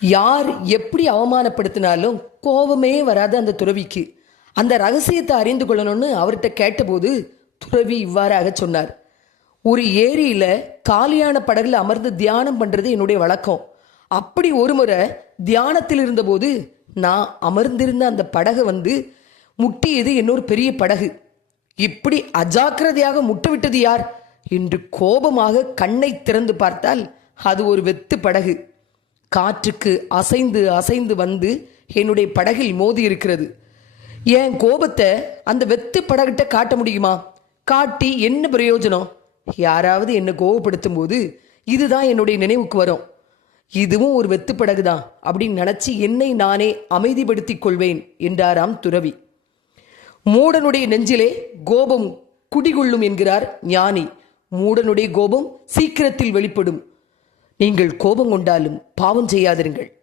யார் எப்படி அவமானப்படுத்தினாலும் கோபமே வராது அந்த துறவிக்கு. அந்த ரகசியத்தை அறிந்து கொள்ளணும்னு அவர்கிட்ட கேட்டபோது துறவி இவ்வாறாக சொன்னார். ஒரு ஏரியில காலியான படகுல அமர்ந்து தியானம் பண்றது என்னுடைய வழக்கம். அப்படி ஒரு முறை தியானத்தில் இருந்தபோது நான் அமர்ந்திருந்த அந்த படகு முட்டியது இன்னொரு பெரிய படகு. இப்படி அஜாக்கிரதையாக முட்டுவிட்டது யார் என்று கோபமாக கண்ணை திறந்து பார்த்தால் அது ஒரு வெத்து படகு. காற்றுக்கு அசைந்து அசைந்து என்னுடைய படகில் மோதி இருக்கிறது. என் கோபத்தை அந்த வெத்து படகிட்ட காட்ட முடியுமா? காட்டி என்ன பிரயோஜனம்? யாராவது என்னை கோபப்படுத்தும் போது இதுதான் என்னுடைய நினைவுக்கு வரும். இதுவும் ஒரு வெத்து படகு தான் அப்படின்னு நினைச்சு என்னை நானே அமைதிப்படுத்திக் கொள்வேன் என்றாராம் துறவி. மூடனுடைய நெஞ்சிலே கோபம் குடிகொள்ளும் என்கிறார் ஞானி. மூடனுடைய கோபம் சீக்கிரத்தில் வெளிப்படும். நீங்கள் கோபம் கொண்டாலும் பாவம் செய்யாதிருங்கள்.